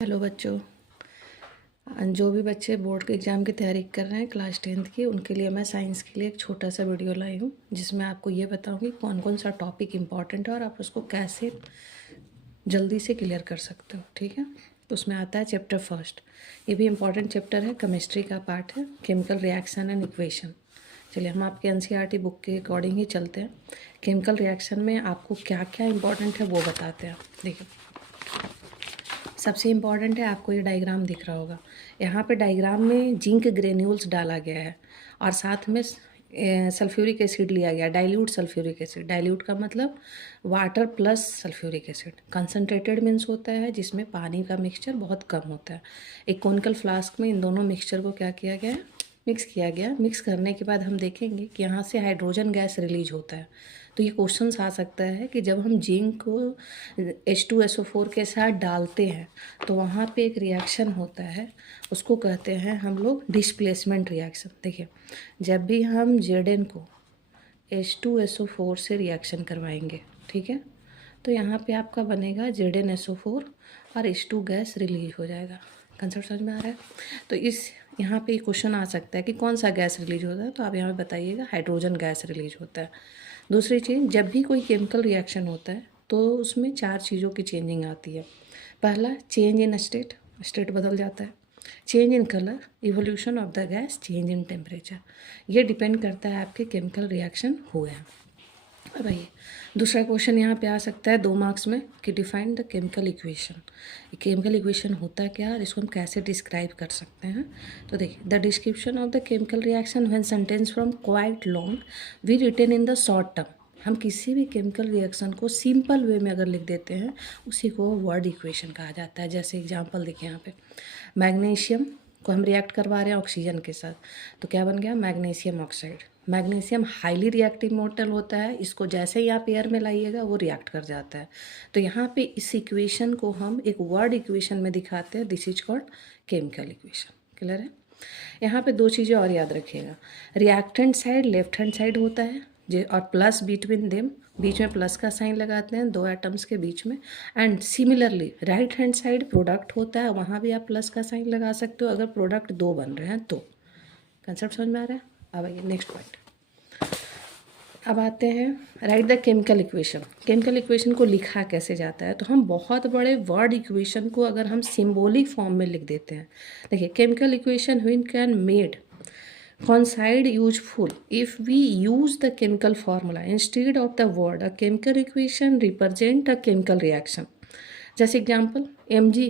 Hello बच्चों। जो भी बच्चे बोर्ड के एग्ज़ाम की तैयारी कर रहे हैं क्लास 10th की, उनके लिए मैं साइंस के लिए एक छोटा सा वीडियो लाई हूँ जिसमें आपको ये बताऊँगी कौन कौन सा टॉपिक इम्पॉर्टेंट है और आप उसको कैसे जल्दी से क्लियर कर सकते हो। ठीक है, तो उसमें आता है चैप्टर फर्स्ट। ये भी इम्पॉर्टेंट चैप्टर है, केमिस्ट्री का पार्ट है, केमिकल रिएक्शन एंड इक्वेशन। चलिए हम आपके एनसीईआरटी बुक के अकॉर्डिंग ही चलते हैं। केमिकल रिएक्शन में आपको क्या क्या इंपॉर्टेंट है वो बताते हैं। देखिए, सबसे इम्पॉर्टेंट है, आपको ये डायग्राम दिख रहा होगा। यहाँ पे डायग्राम में जिंक ग्रेन्यूल्स डाला गया है और साथ में सल्फ्यूरिक एसिड लिया गया, डाइल्यूट सल्फ्यूरिक एसिड। डाइल्यूट का मतलब water plus sulphuric acid. Concentrated means होता है जिसमें पानी का मिक्सचर बहुत कम होता है। एक कॉनिकल फ्लास्क में इन दोनों मिक्सचर को क्या किया गया है, मिक्स किया गया। मिक्स करने के बाद हम देखेंगे कि यहाँ से हाइड्रोजन गैस रिलीज होता है। तो ये क्वेश्चंस आ सकता है कि जब हम जिंक को H2SO4 के साथ डालते हैं तो वहाँ पे एक रिएक्शन होता है, उसको कहते हैं हम लोग डिस्प्लेसमेंट रिएक्शन। देखिए, जब भी हम Zn को H2SO4 से रिएक्शन करवाएंगे, ठीक है, तो यहाँ पे आपका बनेगा ZnSO4 और H2 गैस रिलीज हो जाएगा। कंसेप्ट समझ में आ रहा है? तो इस यहाँ पे क्वेश्चन आ सकता है कि कौन सा गैस रिलीज होता है, तो आप यहाँ पे बताइएगा हाइड्रोजन गैस रिलीज होता है। दूसरी चीज़, जब भी कोई केमिकल रिएक्शन होता है तो उसमें 4 चीज़ों की चेंजिंग आती है। पहला, चेंज इन स्टेट, स्टेट बदल जाता है। Change in colour, evolution of the gas, change in temperature. ये डिपेंड करता है आपके केमिकल रिएक्शन हुए हैं। अब आइए, दूसरा क्वेश्चन यहाँ पे आ सकता है 2 मार्क्स में कि define the chemical equation. Chemical equation होता है क्या और इसको हम कैसे डिस्क्राइब कर सकते हैं। तो देखिए, the description of the chemical reaction when sentence from quite long we written in the short term. हम किसी भी केमिकल रिएक्शन को सिंपल वे में अगर लिख देते हैं उसी को वर्ड इक्वेशन कहा जाता है। जैसे एग्जांपल देखिए, यहाँ पे मैग्नीशियम को हम रिएक्ट करवा रहे हैं ऑक्सीजन के साथ, तो क्या बन गया, magnesium oxide. Magnesium highly reactive metal होता है, इसको जैसे ही आप एयर में लाइएगा वो रिएक्ट कर जाता है। तो यहाँ पे इस इक्वेशन को हम एक वर्ड इक्वेशन में दिखाते हैं, this is called chemical equation. Clear है? यहाँ पे 2 चीज़ें और याद रखिएगा, reactant side left hand side होता है और प्लस बिटवीन देम, बीच में प्लस का साइन लगाते हैं 2 एटम्स के बीच में। And similarly right hand side product होता है, वहाँ भी आप प्लस का साइन लगा सकते हो अगर प्रोडक्ट 2 बन रहे हैं तो। कंसेप्ट समझ में आ रहा है? अब आइए नेक्स्ट पॉइंट। अब आते हैं, right the chemical equation. Chemical equation को लिखा कैसे जाता है, तो हम बहुत बड़े वर्ड इक्वेशन को अगर हम सिंबॉलिक फॉर्म में लिख देते हैं। देखिए, chemical equation when can made coincide useful if we use the chemical formula instead of the word. A chemical equation represent a chemical reaction. जैसे एग्जाम्पल, Mg